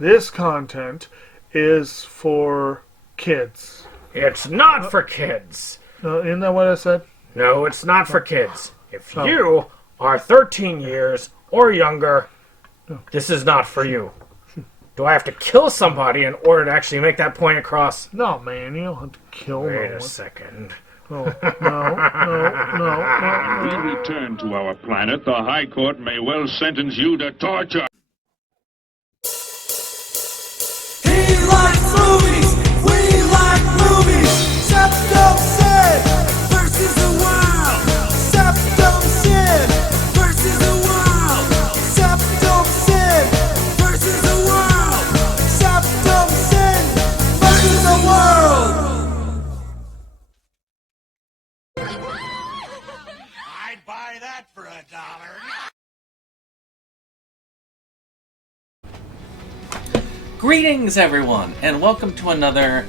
This content is for kids. It's not for kids. Isn't that what I said? No, it's not for kids. If Oh. you are 13 years or younger, this is not for you. Do I have to kill somebody in order to actually make that point across? No, man, you don't have to kill no Wait one. a second. Oh, no. We return to our planet. The High Court may well sentence you to torture. He likes movies, we like movies. SeptumSin versus the world. SeptumSin versus the world. SeptumSin versus the world. SeptumSin versus the world. I'd buy that for $1. Greetings, everyone, and welcome to another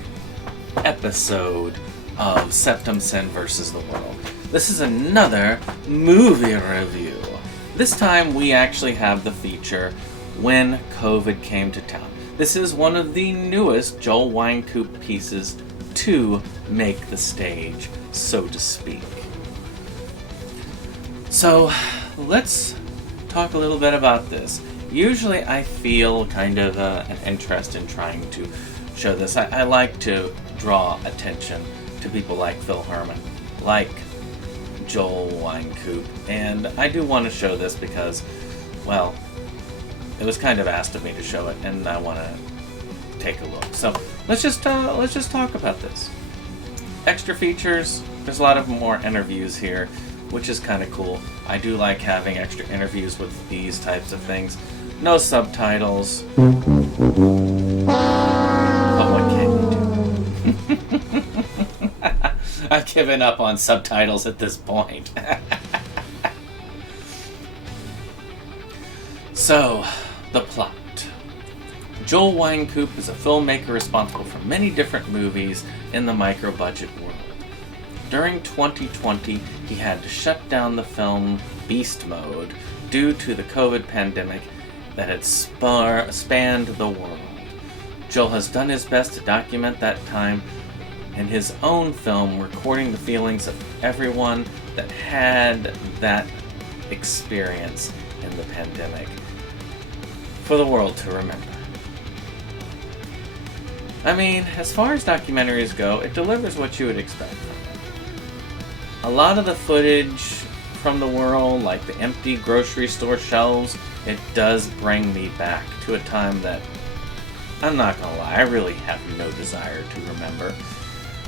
episode of SeptumSin versus the World. This is another movie review. This time we actually have the feature When COVID Came to Town. This is one of the newest Joel Wynkoop pieces to make the stage, so to speak. So, let's talk a little bit about this. Usually I feel kind of an interest in trying to show this. I like to draw attention to people like Phil Herman, like Joel Wynkoop, and I do want to show this because, well, it was kind of asked of me to show it, and I want to take a look. So let's just talk about this. Extra features. There's a lot of more interviews here, which is kind of cool. I do like having extra interviews with these types of things. No subtitles. But what can you do? I've given up on subtitles at this point. So, the plot. Joel Wynkoop is a filmmaker responsible for many different movies in the micro-budget world. During 2020, he had to shut down the film Beast Mode due to the COVID pandemic that had spanned the world. Joel has done his best to document that time in his own film, recording the feelings of everyone that had that experience in the pandemic for the world to remember. I mean, as far as documentaries go, it delivers what you would expect from it. A lot of the footage from the world, like the empty grocery store shelves, it does bring me back to a time that, I'm not gonna lie, I really have no desire to remember.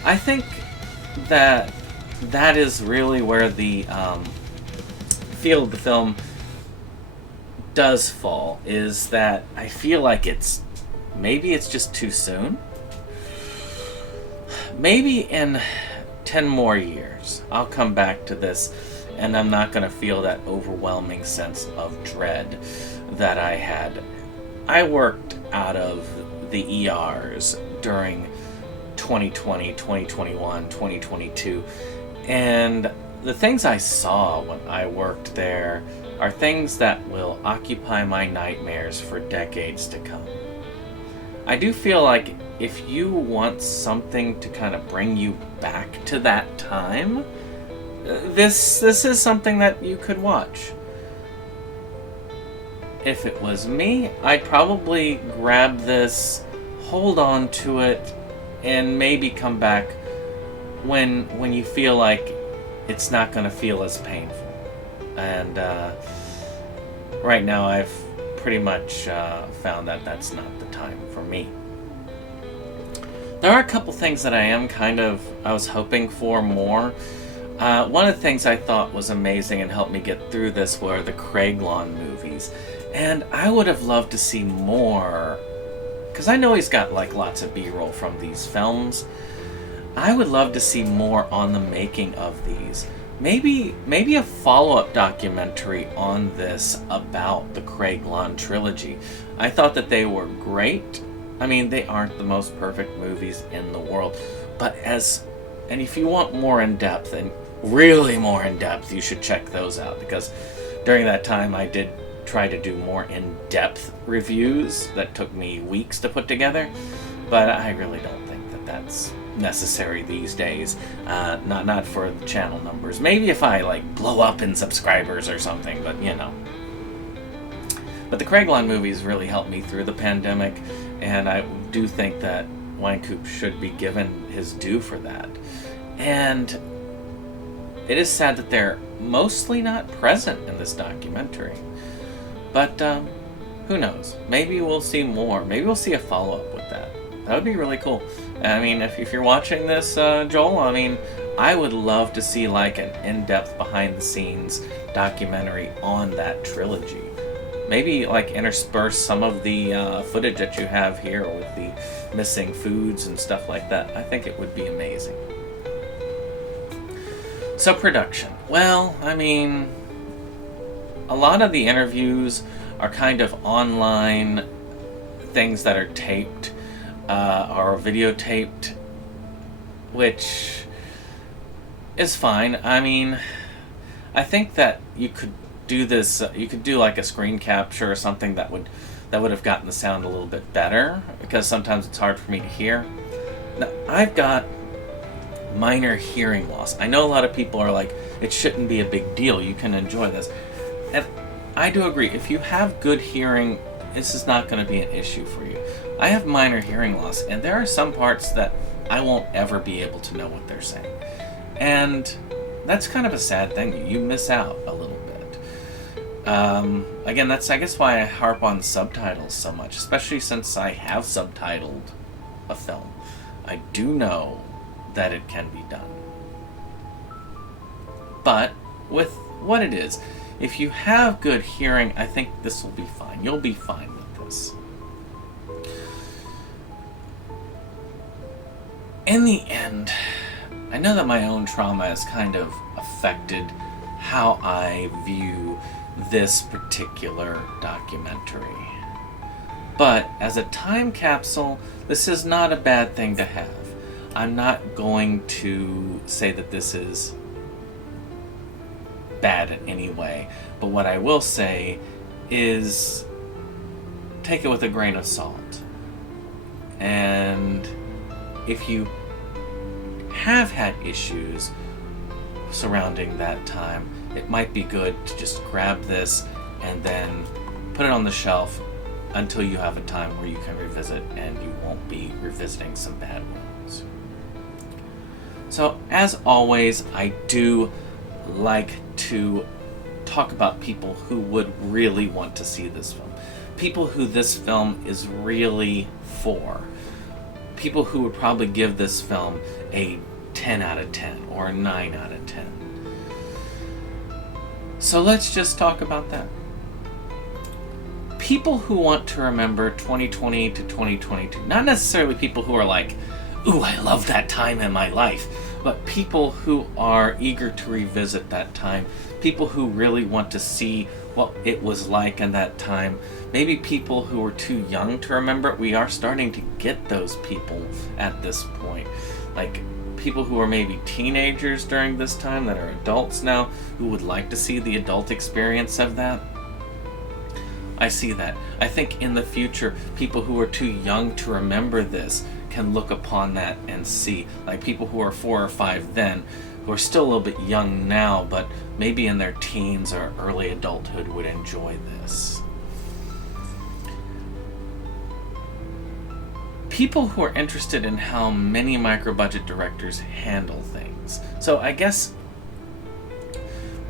I think that is really where the feel of the film does fall, is that I feel like maybe it's just too soon. Maybe in 10 more years, I'll come back to this and I'm not going to feel that overwhelming sense of dread that I had. I worked out of the ERs during 2020, 2021, 2022, and the things I saw when I worked there are things that will occupy my nightmares for decades to come. I do feel like if you want something to kind of bring you back to that time, this is something that you could watch. If it was me, I'd probably grab this, hold on to it, and maybe come back when you feel like it's not going to feel as painful. And right now I've pretty much found that that's not the time for me. There are a couple things that I was hoping for more. One of the things I thought was amazing and helped me get through this were the Craiglon movies. And I would have loved to see more, because I know he's got like lots of B-roll from these films. I would love to see more on the making of these. Maybe a follow-up documentary on this about the Craiglon trilogy. I thought that they were great. I mean, they aren't the most perfect movies in the world, but and if you want more in depth, and really more in depth, you should check those out, because during that time I did try to do more in-depth reviews that took me weeks to put together, but I really don't think that that's necessary these days. Not for the channel numbers. Maybe if I like blow up in subscribers or something, but you know. But the Craiglon movies really helped me through the pandemic, and I do think that Winecoop should be given his due for that. And it is sad that they're mostly not present in this documentary. But who knows? Maybe we'll see more. Maybe we'll see a follow-up with that. That would be really cool. I mean, if you're watching this, Joel, I mean, I would love to see like an in-depth behind-the-scenes documentary on that trilogy. Maybe like intersperse some of the footage that you have here with the missing foods and stuff like that. I think it would be amazing. So production. Well, I mean, a lot of the interviews are kind of online things that are taped or videotaped, which is fine. I mean, I think that you could do this. You could do like a screen capture or something that would have gotten the sound a little bit better, because sometimes it's hard for me to hear. Now, I've got minor hearing loss. I know a lot of people are like, it shouldn't be a big deal. You can enjoy this, and I do agree. If you have good hearing, this is not going to be an issue for you. I have minor hearing loss, and there are some parts that I won't ever be able to know what they're saying, and that's kind of a sad thing. You miss out a little bit. Again, that's, I guess, why I harp on subtitles so much, especially since I have subtitled a film. I do know that it can be done. But with what it is, if you have good hearing, I think this will be fine. You'll be fine with this. In the end, I know that my own trauma has kind of affected how I view this particular documentary. But as a time capsule, this is not a bad thing to have. I'm not going to say that this is bad in any way, but what I will say is take it with a grain of salt. And if you have had issues surrounding that time, it might be good to just grab this and then put it on the shelf until you have a time where you can revisit and you won't be revisiting some bad ones. So, as always, I do like to talk about people who would really want to see this film. People who this film is really for. People who would probably give this film a 10 out of 10 or a 9 out of 10. So let's just talk about that. People who want to remember 2020 to 2022. Not necessarily people who are like, ooh, I love that time in my life. But people who are eager to revisit that time. People who really want to see what it was like in that time. Maybe people who were too young to remember it. We are starting to get those people at this point. Like people who are maybe teenagers during this time that are adults now, who would like to see the adult experience of that. I see that. I think in the future, people who are too young to remember this can look upon that and see. Like people who are 4 or 5 then, who are still a little bit young now, but maybe in their teens or early adulthood would enjoy this. People who are interested in how many micro-budget directors handle things. So I guess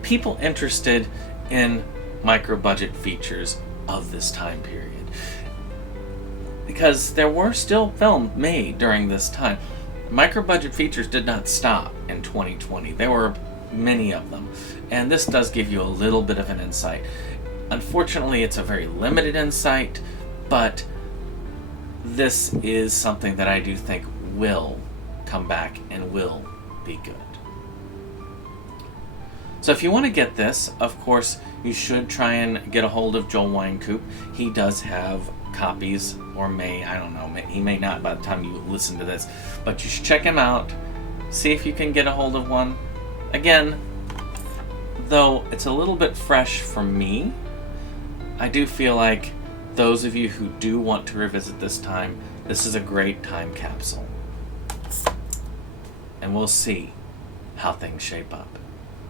people interested in micro-budget features of this time period. Because there were still films made during this time. Micro-budget features did not stop in 2020. There were many of them. And this does give you a little bit of an insight. Unfortunately, it's a very limited insight, but this is something that I do think will come back and will be good. So if you want to get this, of course, you should try and get a hold of Joel Winecoop. He does have copies, or I don't know, he may not by the time you listen to this, but you should check him out, see if you can get a hold of one. Again, though it's a little bit fresh for me, I do feel like those of you who do want to revisit this time, this is a great time capsule. And we'll see how things shape up.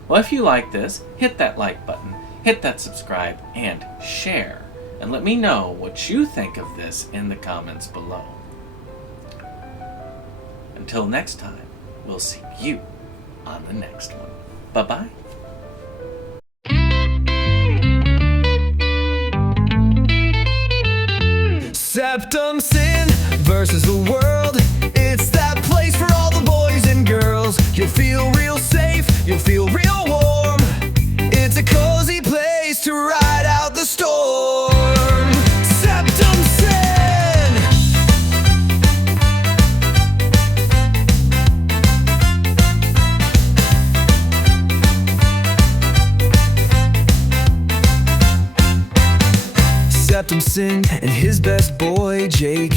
Well, if you like this, hit that like button, hit that subscribe, and share. And let me know what you think of this in the comments below. Until next time, we'll see you on the next one. Bye-bye. SeptumSin versus the world. It's that place for all the boys and girls. You'll feel real safe, you'll feel real warm. It's a cozy place to ride out the storm. SeptumSin. SeptumSin and his best boy Jake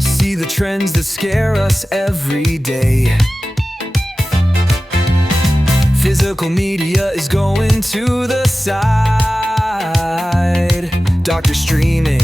see the trends that scare us every day. Physical media is going to the side. Doctor streaming,